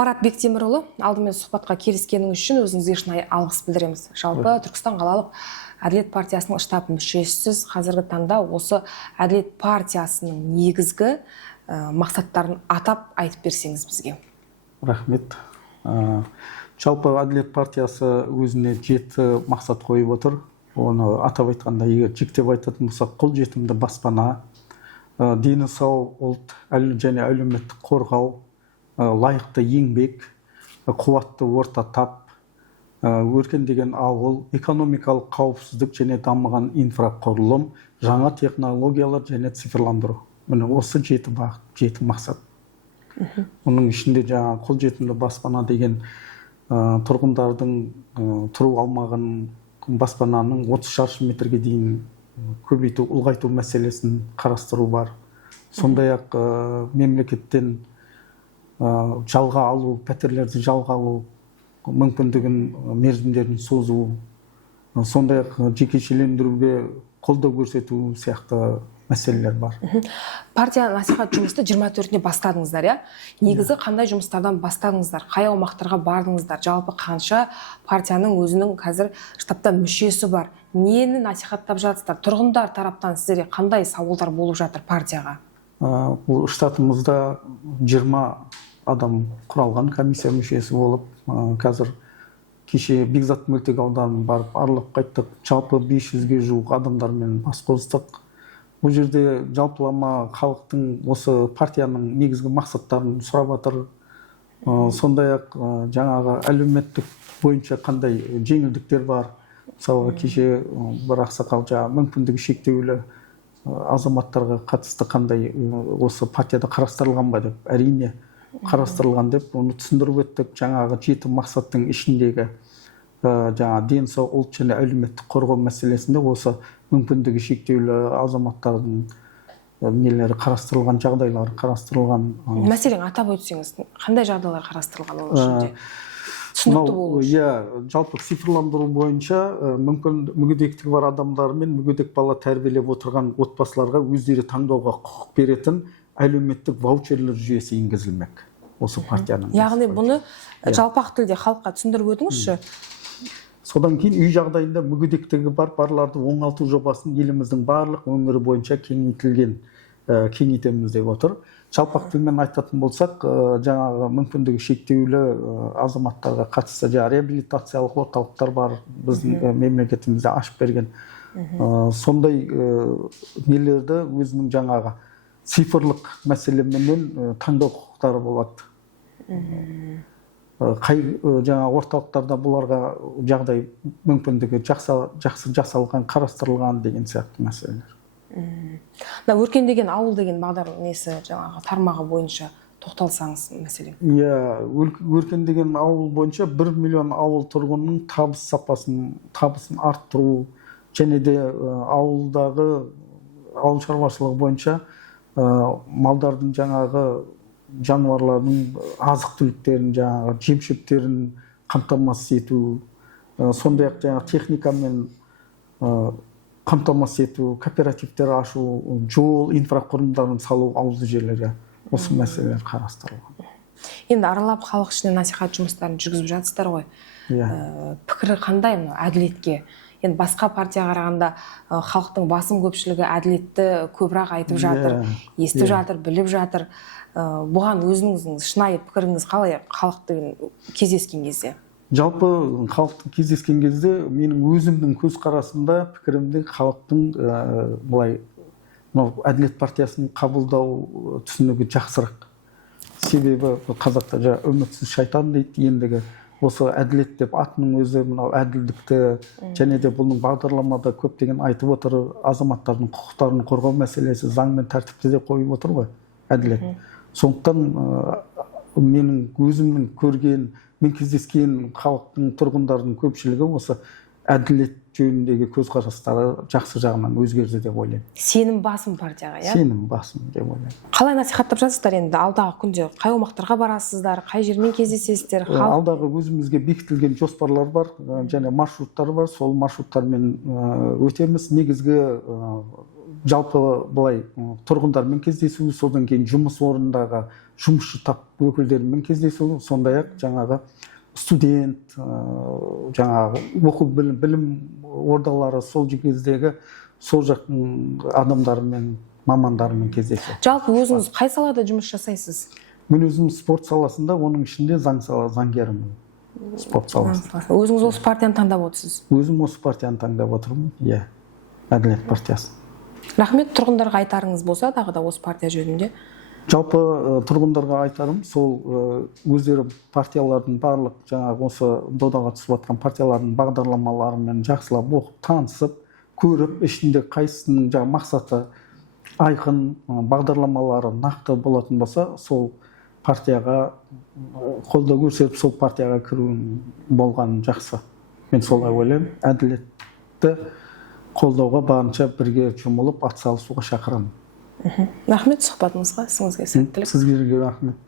Марат Бектемірұлы, алдымен сұхбатқа келіскеніңіз үшін өзіңізге шынайы алғыс білдіреміз. Жалпы Түркістан қалалық Әділет партиясының штаб мүшесісіз, қазіргі таңда осы Әділет партиясының негізгі мақсаттарын атап айтып берсеңіз бізге. Рахмет. Жалпы Әділет партиясы өзіне 7 мақсат қойып отыр. Оны атап айтқанда, егер жіктеп айтатын болсақ, қолжетімді баспана, дені сау ұлт және әлеуметтік қорғау, лайықты еңбек, қуатты орта тап, өркендеген ауыл, экономикалық қауіпсіздік және дамыған инфрақұрылым, жаңа технологиялар және цифрландыру. Міне осы 7 бағыт, 7 мақсат. Оның ішінде жаңа қолжетімді баспана деген тұрғындардың тұру алмағын баспананың 30 шаршы метрге дейін көбейту, ұлғайту мәселесін қарастыру бар. Сондай-ақ мемлекеттен жалға алу, пәтерлерді жалға алу мүмкіндігін мерзімдерін созу, сондай-ақ жекешелендіруге қолдау көрсету сияқты мәселелер бар. Партия насихат жұмысты 24-не бастадыңыздар, иә? Негізі қандай жұмыстардан бастадыңыздар? Қай аумақтарға бардыңыздар? Жалпы қанша партияның өзінің қазір штабта мүшесі бар? Нені насихаттап жатсыздар? Тұрғындар тараптан сіздерге қандай сауалдар болып жатыр партияға? Бұл штатымызда 20 адам құралған комиссия мүшесі болып, қазір кеше Бекзат мөлтек ауданын барып аралап қайттық. Жалпы 500-ге жуық адамдармен бас қостық. Бұл жерде жалпылама халықтың осы партияның негізгі мақсаттарын сұрап жатыр. Сондай-ақ жаңағы әлеуметтік бойынша қандай жеңілдіктер бар. Мысалға кеше бір ақсақал мүмкіндігі шектеулі азаматтарға қатысты қандай осы партияда қарастырылған ба деп, әрине қарастырылған деп оны түсіндіріп өттік. Жаңағы 7 мақсаттың ішіндегі жаңа дені сау ұлт және әлеуметтік қорғау мәселесінде осы мүмкіндігі шектеулі азаматтардың нелері қарастырылған, жағдайлары қарастырылған. Мәселен атап өтсеңіз, қандай жағдайлар қарастырылған оның ішінде? Түсінікті болу үшін. Жалпы цифрландыру бойынша мүгедектігі бар адамдар мен мүгедек бала тәрбиелеп отырған отбасыларға өздері таңдауға құқық беретін әлеуметтік ваучерлер жүйесі енгізілмек осы партияның. Яғни бұны жалпақ тілде халыққа түсіндіріп өтіңізші. Содан кейін үй жағдайында мүгедектігі бар барларды оңалту жобасын еліміздің барлық өңірі бойынша кеңейтеміз деп отыр. Жалпақ тілмен айтатын болсақ, жаңағы мүмкіндігі шектеулі азаматтарға қатысты реабилитациялық орталықтар бар, біздің мемлекетімізде ашып берген. Сондай нелерді өзінің жаңағы цифрлық мәселемен таңдау құқықтары болады. Қай жаңа орталықтарда бұларға жағдай мүмкіндігі жақсы жасалған, қарастырылған деген сияқты мәселелер. Өркендеген ауыл деген бағдар несі жаңағы тармағы бойынша тоқталсаңыз мәселен. Өркендеген ауыл бойынша 1 миллион ауыл тұрғынның табысын арттыру және де ауылдағы ауыл шаруашылығы бойынша малдардың жаңағы жануарлардың азық түліктерін, жаңағы жем-шөптерін қамтамасыз ету, сондай-ақ жаңағы техникамен қамтамасыз ету, кооперативтер ашу, жол инфрақұрылымдарын салу ауылды жерлерге, осы мәселелер қарастырылған. Енді аралап халық ішіне насихат жұмыстарын жүргізіп жатсыздар ғой. Пікірі қандай әділетке? Енді басқа партия қарағанда халықтың басым көпшілігі әділетті көбірек айтып жатыр, естіп жатыр, біліп жатыр. Бұған өзіңіздің шынайы пікіріңіз қалай халықтың кездескен кезде? Жалпы халықтың кездескен кезде менің өзімнің көзқарасымда пікірімде халықтың Әділет партиясын қабылдау түсінігі жақсырақ. Себебі қазақта үмітсіз шайтан дейді, ендігі осы әділет деп атының өзі мынау әділдікті және де бұның бағдарламада көптеген айтып отыр, азаматтардың құқықтарын қорғау мәселесі заң мен тәртіпті де қойып отыр ғой, әділет. Сондықтан менің өзімнің көрген, мен кездескен халықтың тұрғындардың көпшілігі осы әділет жөніндегі көзқарастары жақсы жағынан өзгерді деп ойлаймын. Сенім басым партияға, иә? Сенім басым деп ойлаймын. Қалай насихаттап жатсыздар енді алдағы күнде? Қай аумақтарға барасыздар, қай жермен кездесесіздер? Алдағы өзімізге бекітілген жоспарлар бар, және маршруттар бар, сол маршруттармен өтеміз. Негізгі жалпы былай тұрғындармен кездесу, содан кейін жұмыс орнындағы жұмысшы тап өкілдерімен кездесу, сондай-ақ жаңағы студент, жаңағы оқу білім ордалары сол кездегі сол жақтың адамдарымен, мамандарымен кездесу. Жалпы өзіңіз қай салада жұмыс жасайсыз? Мен өзім спорт саласында, оның ішінде заңгерімін. Спорт саласында. Өзіңіз осы партияны таңдап отырсыз? Өзім осы партияны таңдап отырмын, иә, Әділет партиясы. Рахмет, тұрғындарға айтарыңыз болса, тағы да осы партия жөнінде? Жалпы тұрғындарға айтарым, сол өздері партиялардың барлық, жаңағы осы додаға түсіп жатқан партиялардың бағдарламаларымен жақсылап оқып, танысып, көріп, ішінде қайсысының жаңағы мақсаты айқын, бағдарламалары нақты болатын болса, сол партияға қолдау көрсетіп, сол партияға кіру болған жақсы. Мен солай ойлаймын. Әділетті қолдауға барынша бірге жұмылып, атсалысуға шақырамын. Рахмет сұхбатыңызға, сізге сәттілік. Сізге рахмет.